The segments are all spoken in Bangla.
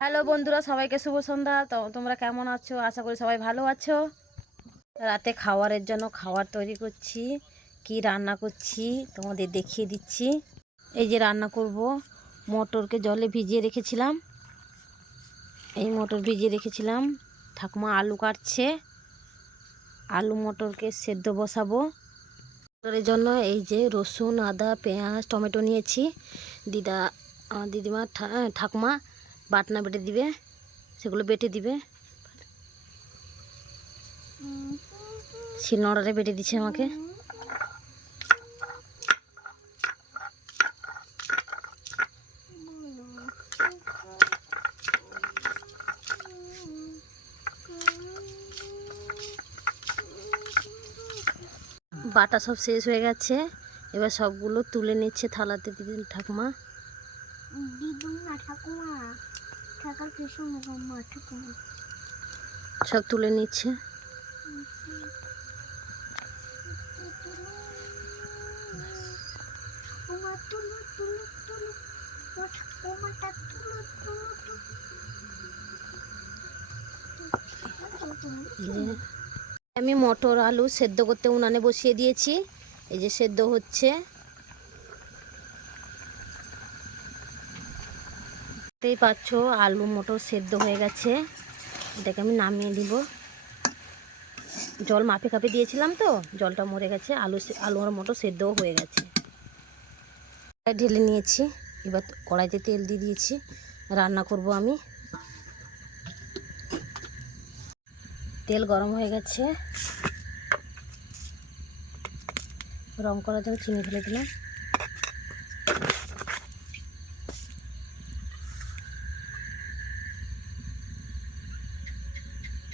হ্যালো বন্ধুরা, সবাইকে শুভ সন্ধ্যা। তো তোমরা কেমন আছো? আশা করি সবাই ভালো আছো। রাতে খাওয়ারের জন্য খাবার তৈরি করছি, কি রান্না করছি তোমাদের দেখিয়ে দিচ্ছি। এই যে রান্না করব, মটরকে জলে ভিজিয়ে রেখেছিলাম। এই মটর ভিজিয়ে রেখেছিলাম। ঠাকুমা আলু কাটছে। আলু মটরকে সেদ্ধ বসাবো। মটরের জন্য এই যে রসুন, আদা, পেঁয়াজ, টমেটো নিয়েছি। দিদা আমার দিদিমা ঠাকুমা বাটনা বেটে দিবে, সেগুলো বেটে দিবে। শিলনোড়ারে বেটে দিচ্ছে আমাকে। বাটা সব শেষ হয়ে গেছে। এবার সবগুলো তুলে নিচ্ছে থালাতে দিদি ঠাকুমা দিদুমা ঠাকুমা ঠাকুর কৃষ্ণ মা ঠাকুমা সব তুলে নিচ্ছে। আমি মটর আলু সেদ্ধ করতে উনানে বসিয়ে দিয়েছি। এই যে সেদ্ধ হচ্ছে। দেখতেই পাচ্ছ, আলু মটর সেদ্ধ হয়ে গেছে। এটাকে আমি নামিয়ে দিব। জল মাপে কাপে দিয়েছিলাম তো, জলটা মরে গেছে, আলু আলু আর মটর সেদ্ধও হয়ে গেছে। ঢেলে নিয়েছি, এবার কড়াইতে তেল দিয়ে দিয়েছি, রান্না করব আমি। তেল গরম হয়ে গেছে। রং করার জন্য চিনি ফেলে দিলাম।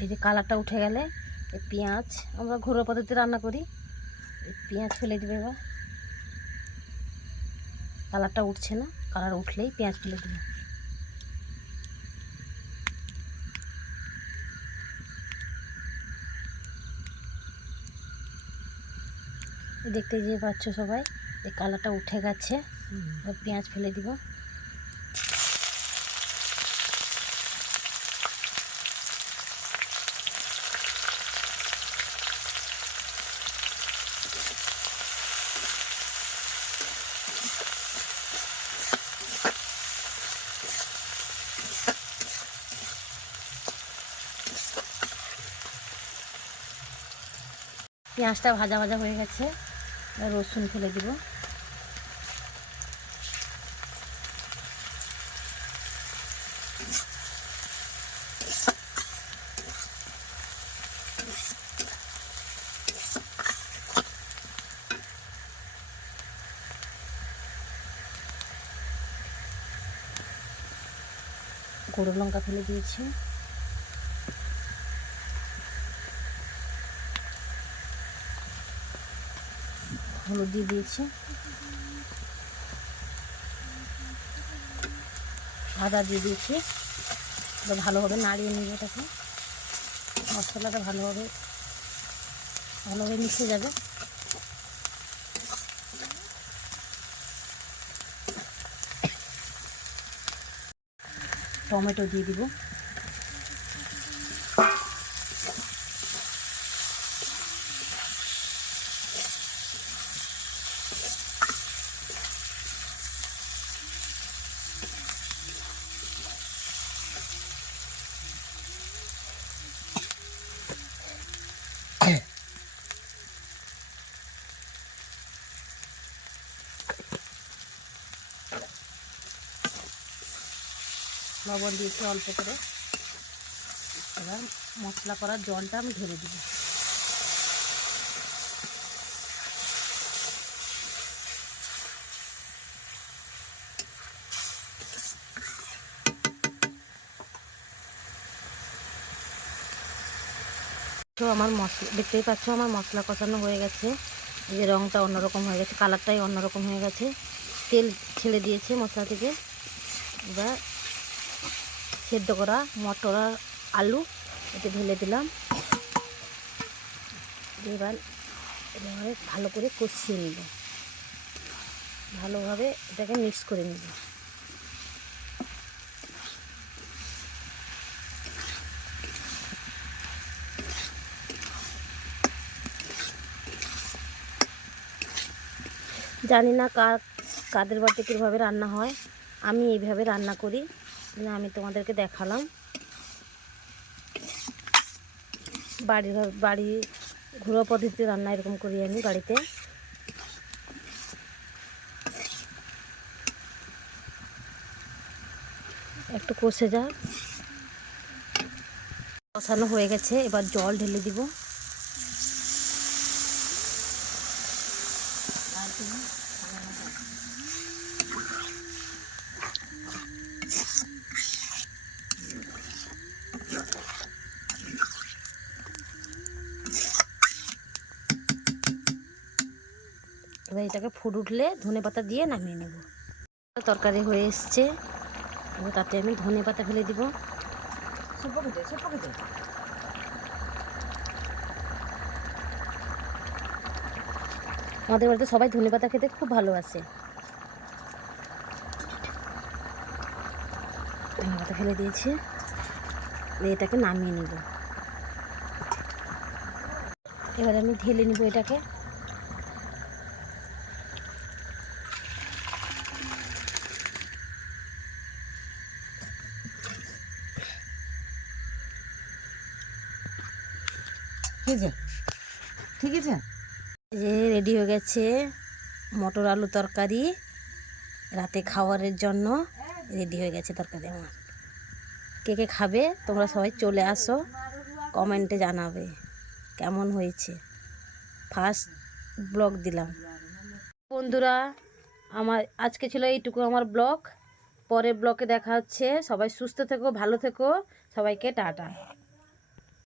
এই যে কালারটা উঠে গেলে পেঁয়াজ, আমরা ঘরোয়া পদ্ধতিতে রান্না করি। পেঁয়াজ ফেলে দেবে এবার। কালারটা উঠছে না, কালার উঠলেই পেঁয়াজ ফেলে দেবে। দেখতে যে পাচ্ছ সবাই, এই কালারটা উঠে গেছে পেঁয়াজ ফেলে দিব। পেঁয়াজটা ভাজা ভাজা হয়ে গেছে। রসুন ফেলে দিব। গুঁড়ো লঙ্কা ফেলে দিয়েছি। হলুদ দিয়ে দিয়েছি। আদা দিয়ে দিয়েছি। এবার ভালোভাবে নাড়িয়ে নিব এটাকে। মশলাটা ভালোভাবে ভালোভাবে মিশে যাবে। টমেটো দিয়ে দিব। লবণ দিয়েছি অল্প করে। এবার মশলা করার জলটা আমি ঢেলে দিব। তো আমার মশলা, দেখতেই পাচ্ছ আমার মশলা কষানো হয়ে গেছে। এই যে রঙটা অন্যরকম হয়ে গেছে, কালারটাই অন্যরকম হয়ে গেছে। তেল ছেড়ে দিয়েছে মশলা থেকে। এবার সেদ্ধ করা মটর আর আলু, এতে ঢেলে দিলাম। এবার এভাবে ভালো করে কষিয়ে নিব। ভালোভাবে এটাকে মিক্স করে নিব। জানি না কার, কাদের বাড়িতে কীভাবে রান্না হয়, আমি এইভাবে রান্না করি। আমি তোমাদেরকে দেখালাম। বাড়ির বাড়ি ঘরোয়া পদ্ধতিতে রান্না এরকম করি আমি বাড়িতে। একটু কষে যা। কষানো হয়ে গেছে, এবার জল ঢেলে দিব। এটাকে ফুট উঠলে ধনে পাতা দিয়ে নামিয়ে নেব। তরকারি হয়ে এসছে। তাতে আমি ধনে পাতা ফেলে দিব। আমাদের বাড়িতে সবাই ধনে পাতা খেতে খুব ভালোবাসে। ধনে পাতা ফেলে দিয়েছি। এটাকে নামিয়ে নেব। এবার আমি ঢেলে নিব এটাকে। আছে? ঠিক আছে? যে রেডি হয়ে গেছে মটর আলু তরকারি রাতে খাওয়ারের জন্য রেডি হয়ে গেছে তরকারি আমার। কে কে খাবে তোমরা সবাই চলে আসো কমেন্টে জানাবে কেমন হয়েছে। ফার্স্ট ব্লগ দিলাম। বন্ধুরা, আমার আজকে ছিল এইটুকু আমার ব্লগ পরের ব্লকে দেখা হচ্ছে। সবাই সুস্থ থেকো, ভালো থেকো। সবাইকে টাটা।